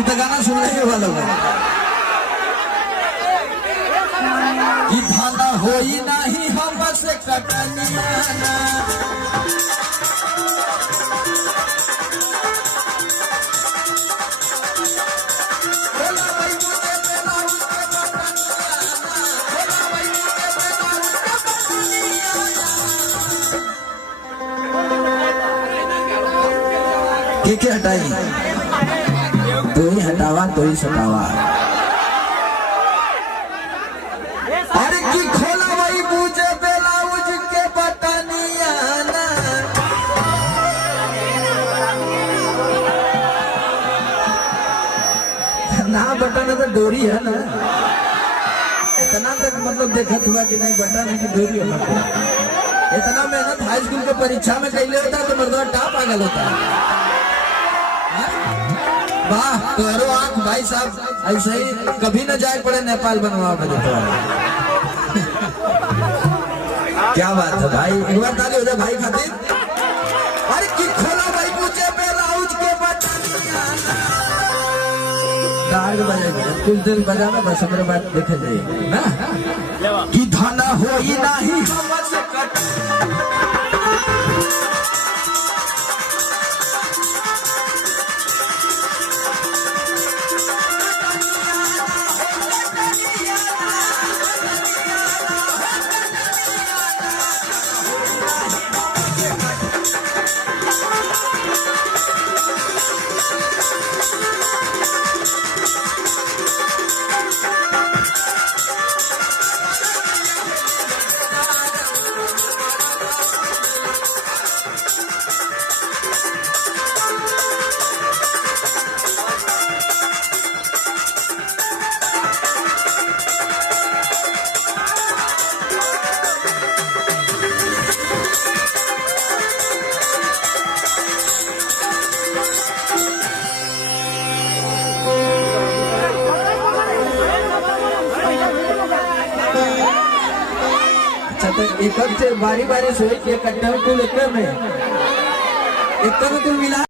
ये तो गाना सुनने के वाला है कि धाना होई नहीं हम बस कटनिया के हटाई तो ही हटावा तो ही सटावा। अरे की खोला वही पूछे ब्लाउज के बटनिया ना बटन तो डोरी है ना, इतना तक मतलब देखा हुआ कि नहीं बटन है कि डोरी है। इतना मेहनत हाई स्कूल के परीक्षा में कैले होता तो मर्दवा टाप पागल होता है। वाह करो आंख भाई साहब, ऐसे ही कभी न जाए पड़े नेपाल बनवा बजे तो। क्या बात है भाई, एक बार ताली हो जाए भाई खातिर। अरे की खोला भाई पूछे ब्लाउज के बटनिया डाल बजाएगा कुछ देर बजाना बस हमारे बात देखे जाए ना कि धाना हो ही नहीं हमसे कट। एक बारी बारी सोई के कट्टा कुल एक में कुल मिला।